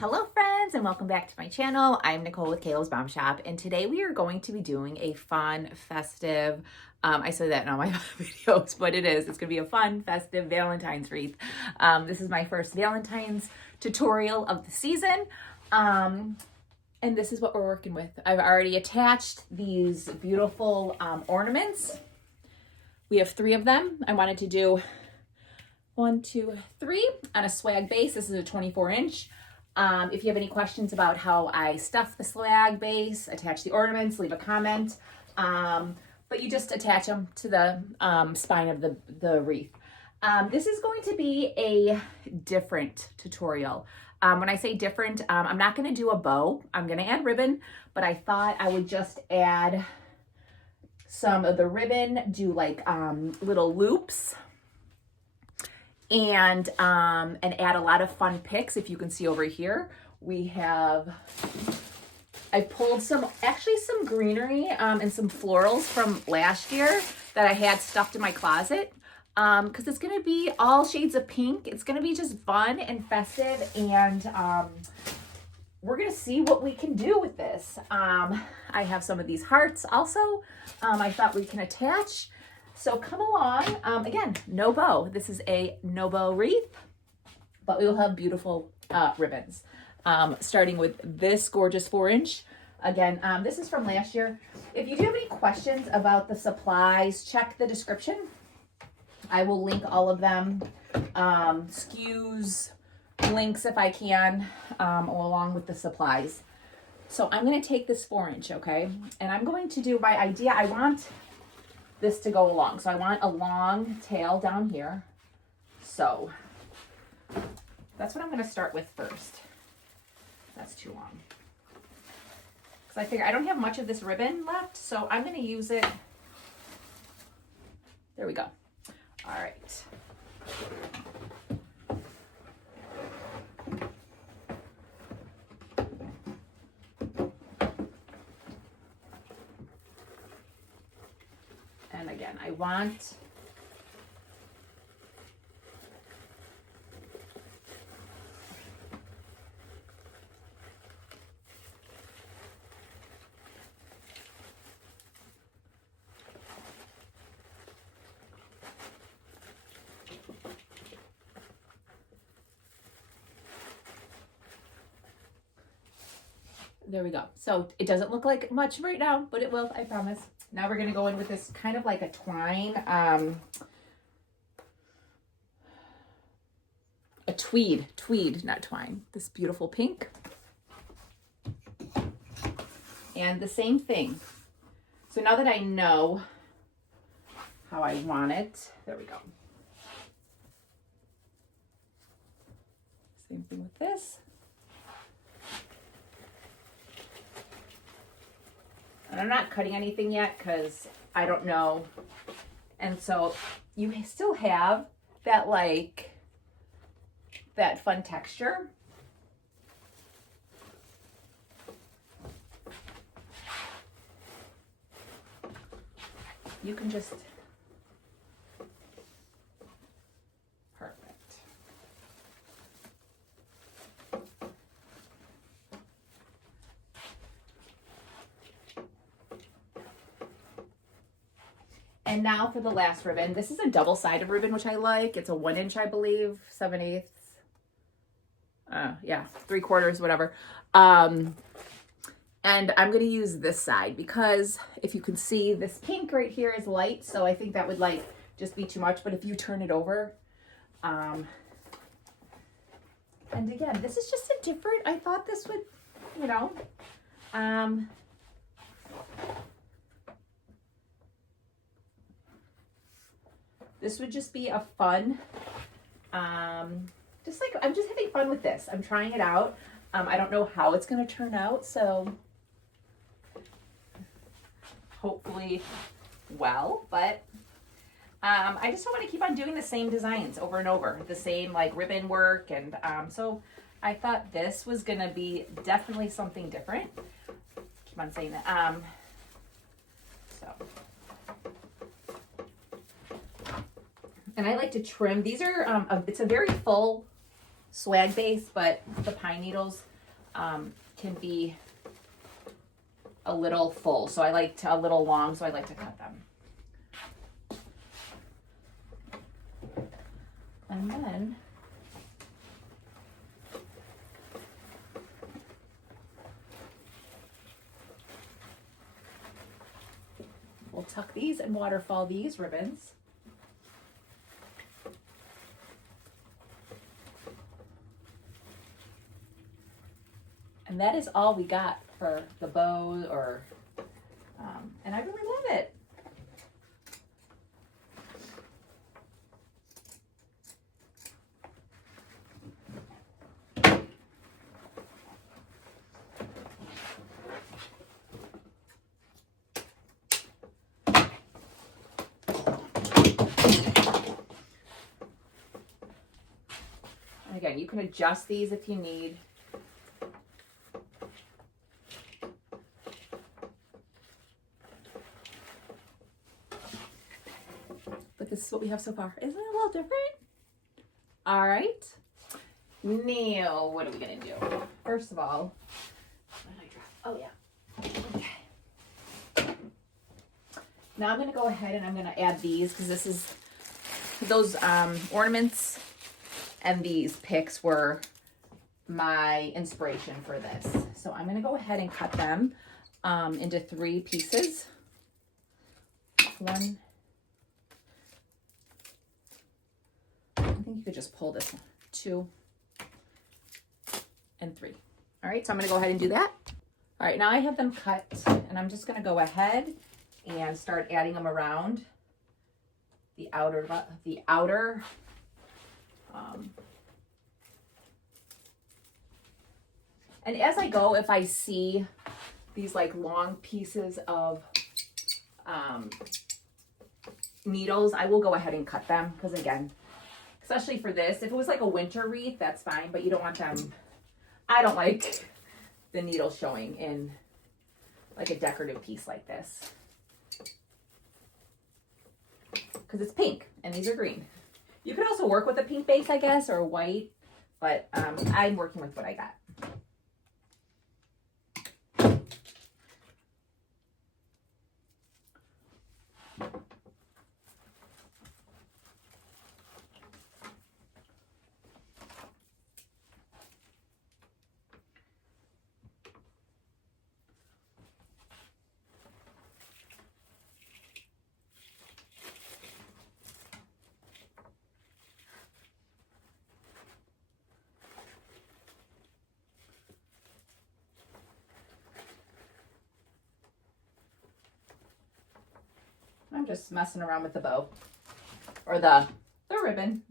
Hello friends and welcome back to my channel. I'm Nicole with Kayla's Bomb Shop and today we are going to be doing a fun, festive, I say that in all my videos, but it's going to be a fun, festive Valentine's wreath. This is my first Valentine's tutorial of the season. And this is what we're working with. I've already attached these beautiful ornaments. We have 3 of them. I wanted to do 1, 2, 3 on a swag base. This is a 24-inch. If you have any questions about how I stuff the swag base, attach the ornaments, leave a comment. But you just attach them to the spine of the wreath. This is going to be a different tutorial. When I say different, I'm not going to do a bow. I'm going to add ribbon, but I thought I would just add some of the ribbon, do like little loops, and add a lot of fun picks. If you can see over here, I pulled some greenery and some florals from last year that I had stuffed in my closet, because it's gonna be all shades of pink. It's gonna be just fun and festive, and we're gonna see what we can do with this. I have some of these hearts also. I thought we can attach. So come along. Again, no bow. This is a no bow wreath, but we will have beautiful ribbons. Starting with this gorgeous 4-inch. Again, this is from last year. If you do have any questions about the supplies, check the description. I will link all of them, SKUs, links if I can, along with the supplies. So I'm going to take this 4-inch, okay? And I'm going to do my idea. I want this to go along. So I want a long tail down here. So that's what I'm going to start with first. That's too long. Because I figure I don't have much of this ribbon left, so I'm going to use it. There we go. All right. And again, I want there we go. So it doesn't look like much right now, but it will, I promise. Now we're going to go in with this kind of like a twine, a tweed, not twine, this beautiful pink. And the same thing. So now that I know how I want it, there we go. Same thing with this. And I'm not cutting anything yet because I don't know. And so you still have that that fun texture. You can just, perfect. And now for the last ribbon. This is a double-sided ribbon, which I like. It's a 1-inch, I believe, 7/8. Yeah, 3/4, whatever. And I'm going to use this side because if you can see, this pink right here is light, so I think that would just be too much. But if you turn it over, and again, this is just a different, I thought this would, this would just be a fun, I'm just having fun with this. I'm trying it out. I don't know how it's going to turn out, so hopefully well, but I just don't want to keep on doing the same designs over and over, the same ribbon work, and so I thought this was going to be definitely something different. Keep on saying that. So. And I like to trim. These are, it's a very full swag base, but the pine needles can be a little full. So I like to, a little long, so I like to cut them. And then we'll tuck these and waterfall these ribbons. And that is all we got for the bow, or, and I really love it. And again, you can adjust these if you need. But this is what we have so far. Isn't it a little different? All right. Now, what are we gonna do? First of all, what did I drop? Oh yeah. Okay. Now I'm gonna go ahead and I'm gonna add these, because this is, those ornaments and these picks were my inspiration for this. So I'm gonna go ahead and cut them into 3 pieces. 1. I think you could just pull this one. 2 and 3. All right, so I'm gonna go ahead and do that. All right, now I have them cut, and I'm just gonna go ahead and start adding them around the outer, and as I go, if I see these like long pieces of needles, I will go ahead and cut them, because again, especially for this, if it was like a winter wreath, that's fine, but you don't want them, I don't like the needles showing in like a decorative piece like this, because it's pink and these are green. You could also work with a pink base, I guess, or white, but I'm working with what I got. I'm just messing around with the bow, or the ribbon.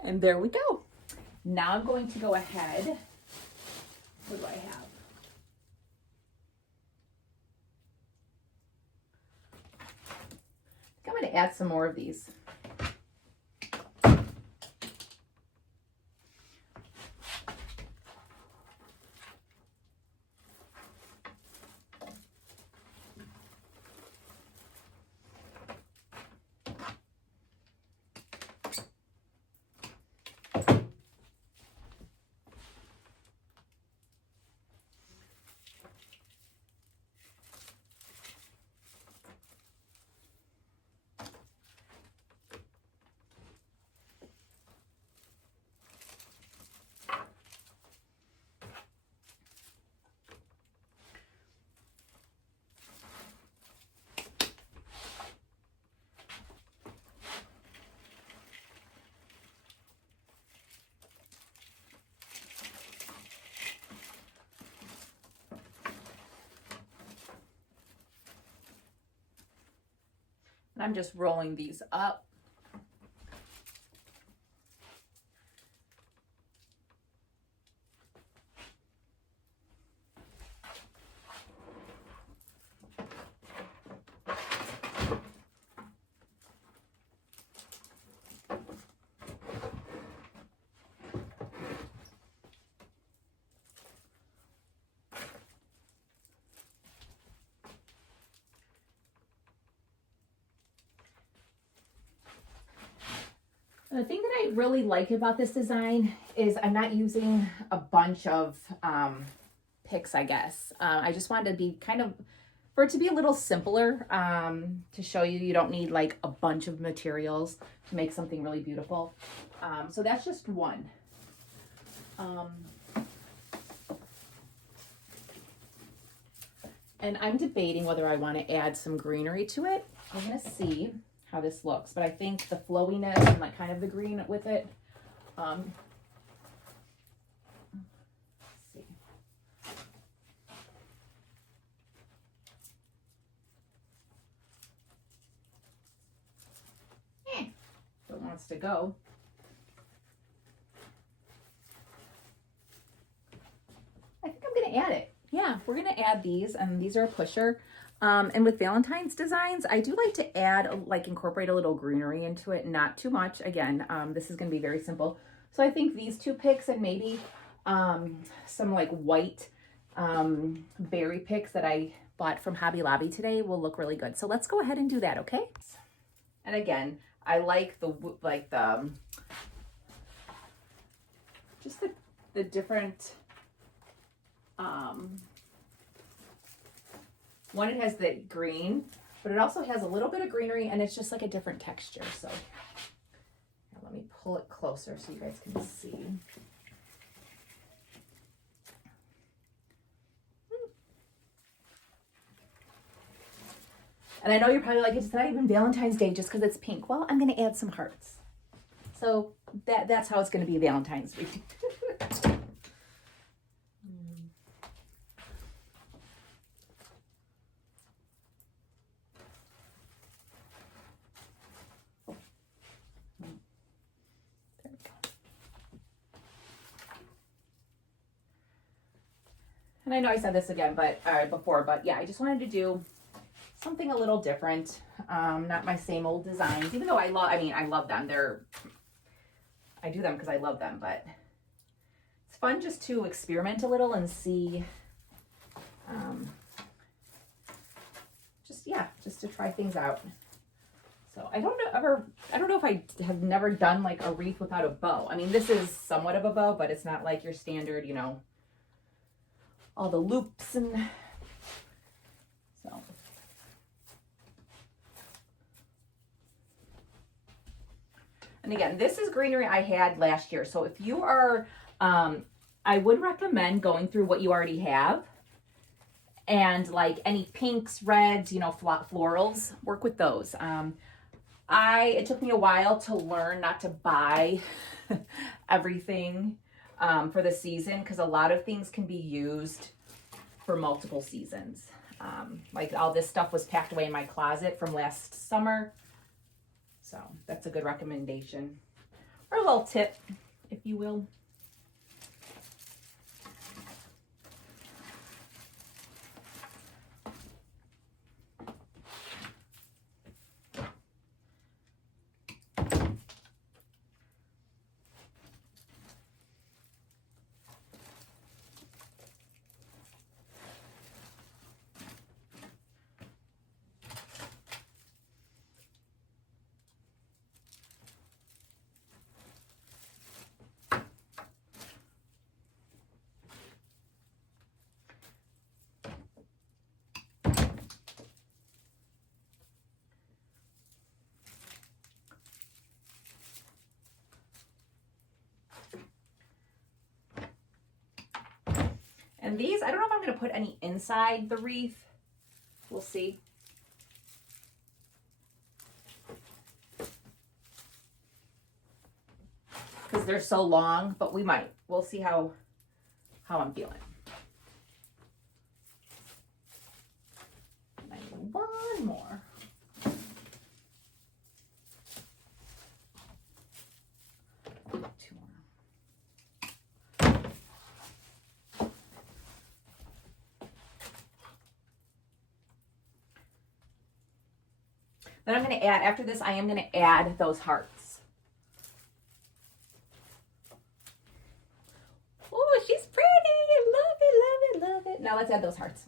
And there we go. Now I'm going to go ahead. What do I have? I'm going to add some more of these. And I'm just rolling these up. The thing that I really like about this design is I'm not using a bunch of picks, I guess. I just wanted to be kind of, for it to be a little simpler, to show you don't need like a bunch of materials to make something really beautiful. So that's just one. And I'm debating whether I want to add some greenery to it. We're going to see how this looks, but I think the flowiness and like kind of the green with it, let's see. It wants to go. I think I'm gonna add it. Yeah, we're gonna add these, and these are a pusher. And with Valentine's designs, I do like to add, like incorporate a little greenery into it, not too much. Again, this is gonna be very simple. So I think these two picks and maybe some like white berry picks that I bought from Hobby Lobby today will look really good. So let's go ahead and do that, okay? And again, I like the just the different one, it has the green, but it also has a little bit of greenery, and it's just like a different texture. So now let me pull it closer so you guys can see. And I know you're probably like, it's not even Valentine's Day just because it's pink. Well, I'm going to add some hearts. So that's how it's going to be Valentine's week. And I know I said this again, but before, but yeah, I just wanted to do something a little different. Not my same old designs, even though I love them. I do them because I love them, but it's fun just to experiment a little and see, just to try things out. So I don't know if I have never done like a wreath without a bow. I mean, this is somewhat of a bow, but it's not like your standard, you know, all the loops and so. And again, this is greenery I had last year. So if you are, I would recommend going through what you already have and like any pinks, reds, you know, florals, work with those. It took me a while to learn not to buy everything for the season, because a lot of things can be used for multiple seasons. Like all this stuff was packed away in my closet from last summer. So that's a good recommendation, or a little tip, if you will. And these, I don't know if I'm going to put any inside the wreath. We'll see. Because they're so long, but we might. We'll see how I'm feeling. And I need one more. Two more. Then I'm going to add, after this, I am going to add those hearts. Oh, she's pretty. Love it, love it, love it. Now let's add those hearts.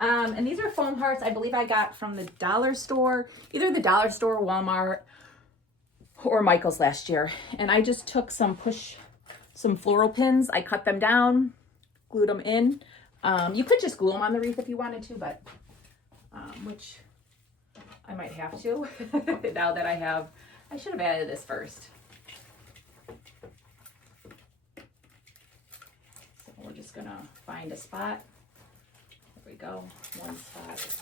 And these are foam hearts I believe I got from the dollar store, either the dollar store, Walmart, or Michael's last year. And I just took some floral pins. I cut them down, glued them in. You could just glue them on the wreath if you wanted to, but which I might have to now that I should have added this first. So we're just gonna find a spot. There we go, one spot.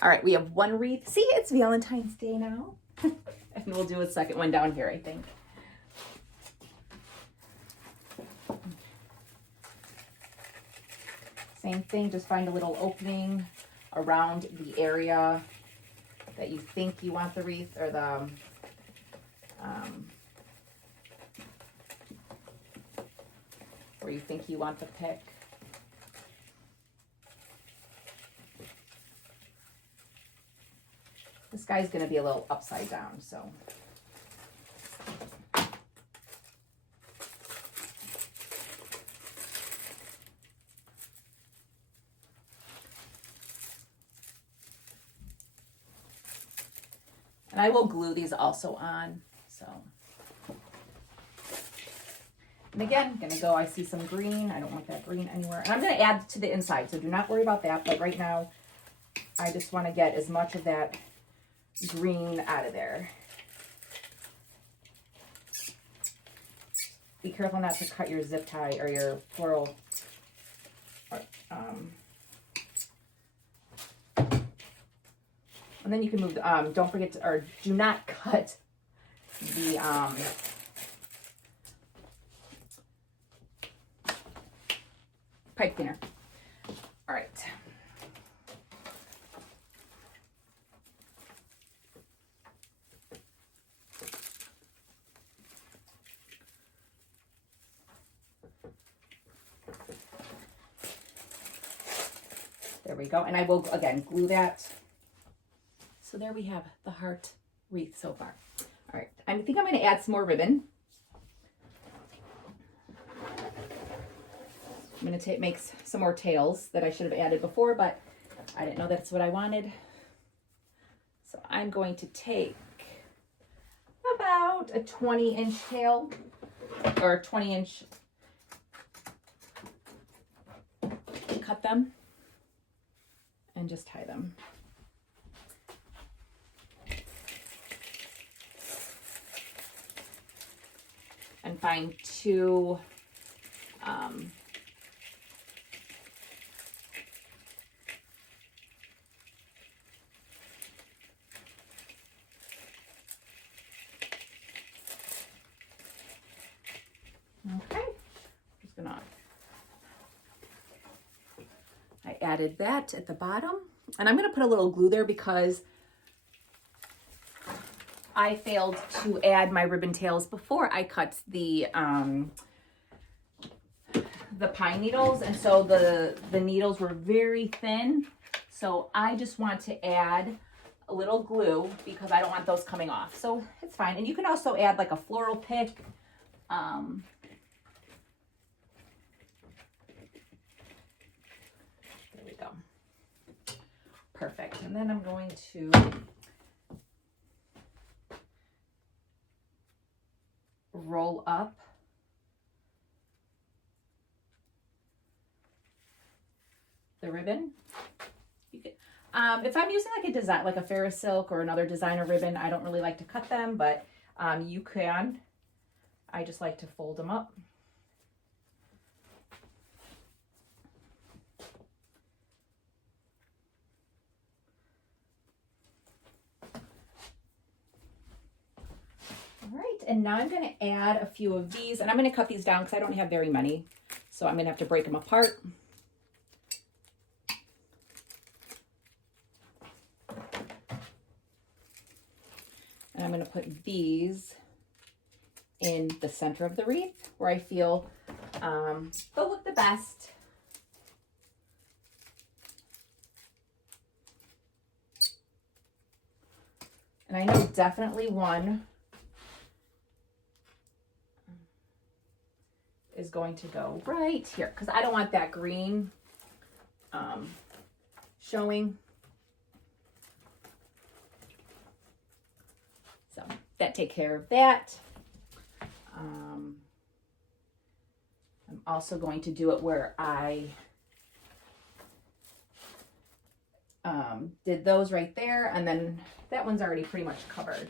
All right, we have one wreath. See, it's Valentine's Day now. And we'll do a second one down here, I think. Same thing, just find a little opening around the area that you think you want the wreath, or the where you think you want the pick. This guy's going to be a little upside down, so. And I will glue these also on, so. And again, I'm gonna go, I see some green. I don't want that green anywhere. And I'm gonna add to the inside, so do not worry about that. But right now, I just wanna get as much of that green out of there. Be careful not to cut your zip tie or your floral. And then you can move, don't forget to, or do not cut the pipe cleaner. All right. There we go. And I will, again, glue that. So there we have the heart wreath so far. All right, I think I'm going to add some more ribbon. I'm going to make some more tails that I should have added before, but I didn't know that's what I wanted. So I'm going to take about a 20-inch tail, or 20-inch, cut them, and just tie them. And find two okay, just gonna, I added that at the bottom, and I'm gonna put a little glue there because I failed to add my ribbon tails before I cut the pine needles, and so the needles were very thin. So I just want to add a little glue because I don't want those coming off. So it's fine. And you can also add like a floral pick. There we go. Perfect. And then I'm going to roll up the ribbon. You could, if I'm using like a design, like a Ferris silk or another designer ribbon, I don't really like to cut them, but you can. I just like to fold them up. And now I'm going to add a few of these, and I'm going to cut these down because I don't have very many. So I'm going to have to break them apart. And I'm going to put these in the center of the wreath where I feel they'll look the best. And I know definitely one is going to go right here because I don't want that green showing. So that take care of that. I'm also going to do it where I did those right there, and then that one's already pretty much covered.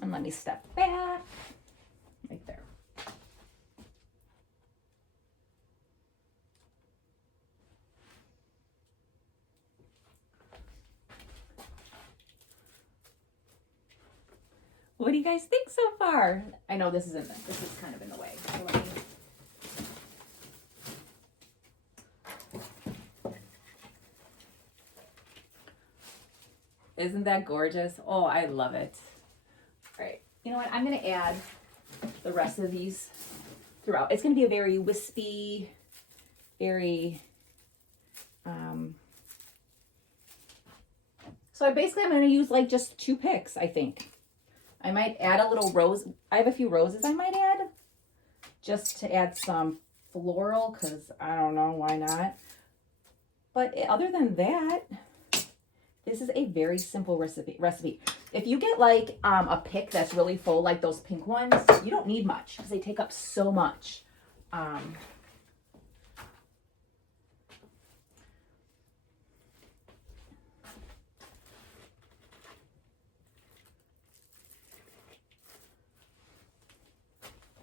And let me step back right there. What do you guys think so far? I know this is kind of in the way. So let me... Isn't that gorgeous? Oh, I love it. All right, you know what? I'm going to add the rest of these throughout. It's going to be a very wispy, very, so I'm going to use like just 2 picks, I think. I might add a little rose. I have a few roses I might add just to add some floral because I don't know, why not? But other than that, this is a very simple recipe. If you get like a pick that's really full, like those pink ones, you don't need much because they take up so much.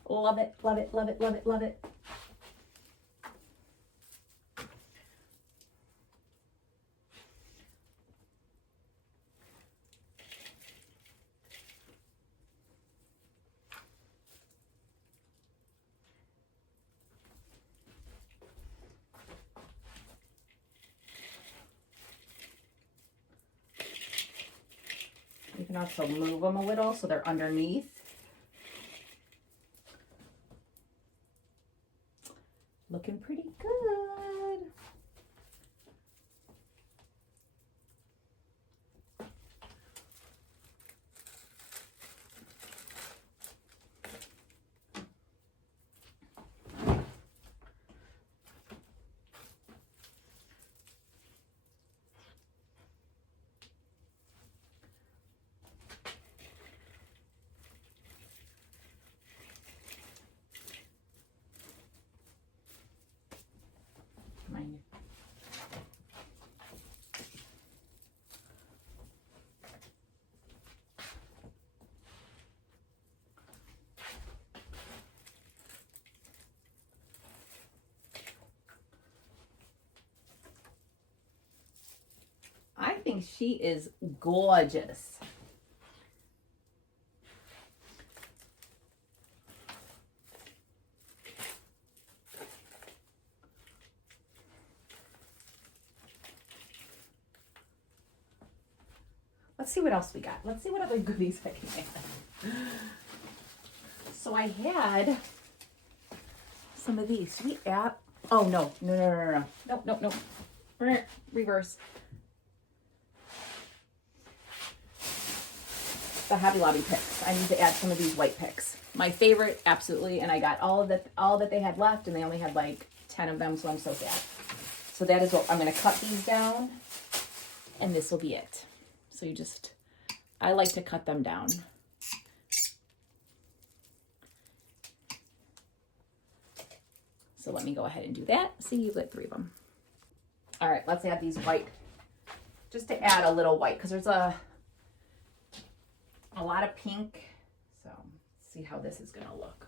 Love it, love it, love it, love it, love it. You can also move them a little so they're underneath. Looking pretty good. I think she is gorgeous. Let's see what else we got. Let's see what other goodies I can add. So I had some of these. Should we add? Oh, no. No. Reverse. The Hobby Lobby picks. I need to add some of these white picks. My favorite, absolutely. And I got all that they had left, and they only had like 10 of them, so I'm so sad. So that is what I'm going to cut these down, and this will be it. So you just, I like to cut them down. So let me go ahead and do that. See, you've got 3 of them. All right, let's add these white, just to add a little white, because there's a lot of pink. So let's see how this is going to look.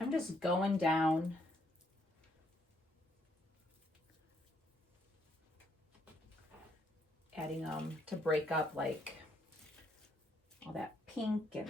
I'm just going down adding them to break up like all that pink and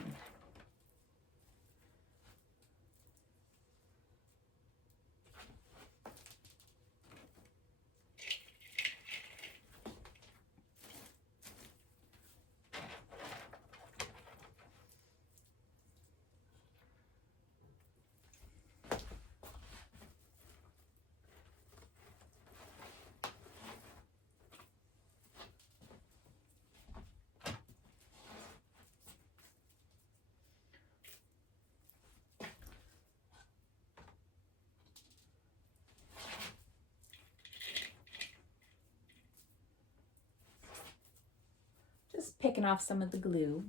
just picking off some of the glue.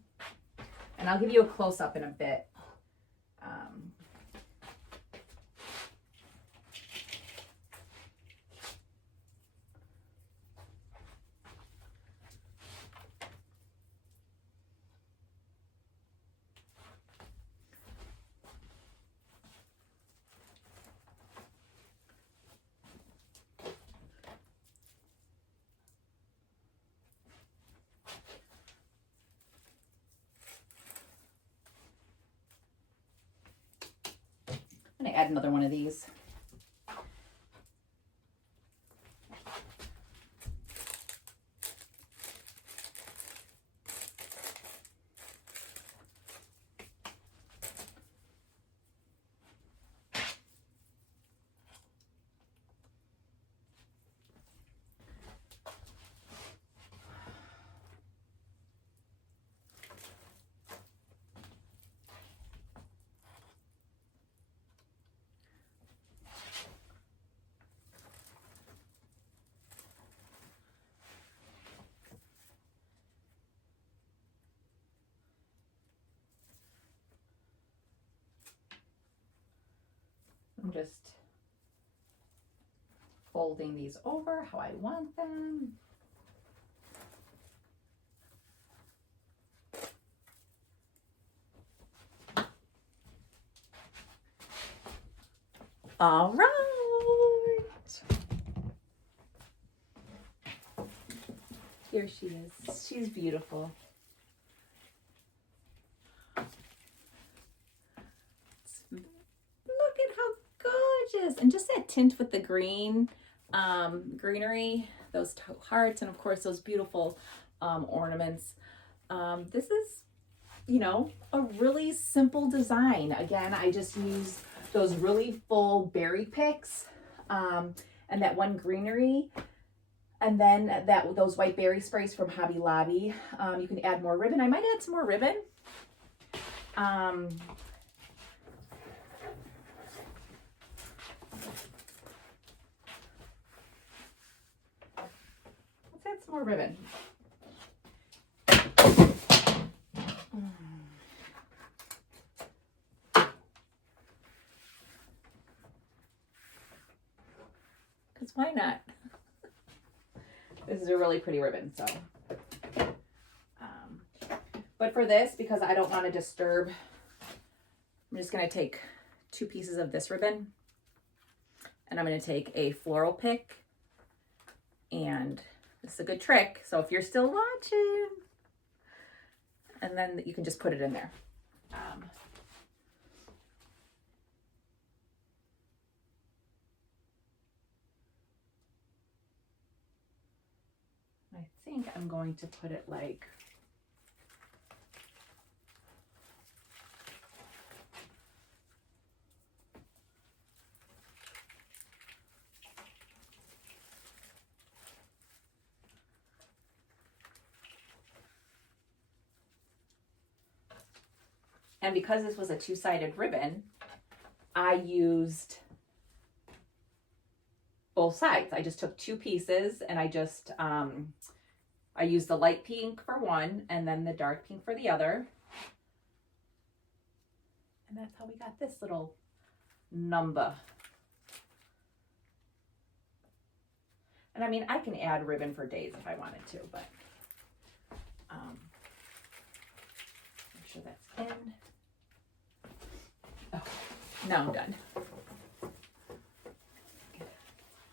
And I'll give you a close-up in a bit. I'm gonna add another one of these. I'm just folding these over how I want them. All right. Here she is. She's beautiful. Look at how gorgeous. And just that tint with the green, greenery, those hearts, and of course those beautiful ornaments. This is, you know, a really simple design. Again, I just use those really full berry picks and that one greenery, and then those white berry sprays from Hobby Lobby. You can add more ribbon. I might add some more ribbon. Let's add some more ribbon. Because why not? This is a really pretty ribbon, so. But for this, because I don't want to disturb, I'm just going to take 2 pieces of this ribbon, and I'm going to take a floral pick, and this is a good trick. So if you're still watching, and then you can just put it in there. I think I'm going to put it like And because this was a two-sided ribbon, I used both sides. I just took two pieces and I just, I used the light pink for one and then the dark pink for the other. And that's how we got this little number. And I mean, I can add ribbon for days if I wanted to, but make sure that's in. Oh, now I'm done.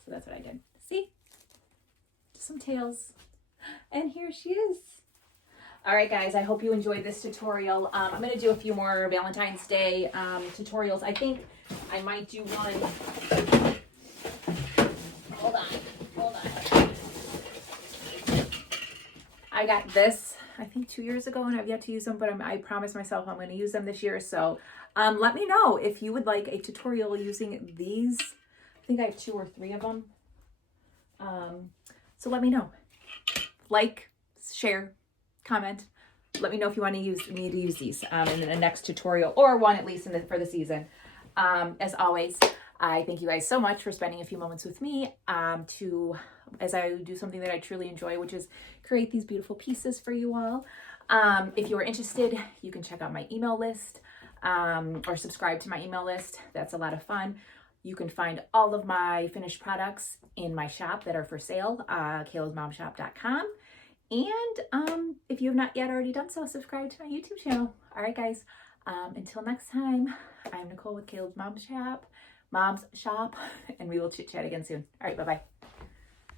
So that's what I did. See? Just some tails. And here she is. All right, guys, I hope you enjoyed this tutorial. I'm going to do a few more Valentine's Day tutorials. I think I might do one. Hold on. I got this, I think 2 years ago, and I've yet to use them, but I promised myself I'm going to use them this year. So let me know if you would like a tutorial using these. I think I have 2 or 3 of them. So let me know. Like, share, comment. Let me know if you want to use me to use these in the next tutorial, or one at least for the season. As always, I thank you guys so much for spending a few moments with me as I do something that I truly enjoy, which is create these beautiful pieces for you all. If you are interested, you can check out my email list or subscribe to my email list. That's a lot of fun. You can find all of my finished products in my shop that are for sale, kaylesmomshop.com. And if you have not yet already done so, subscribe to my YouTube channel. All right, guys. Until next time, I'm Nicole with Kayla's Mom's Shop, and we will chit chat again soon. All right, bye-bye.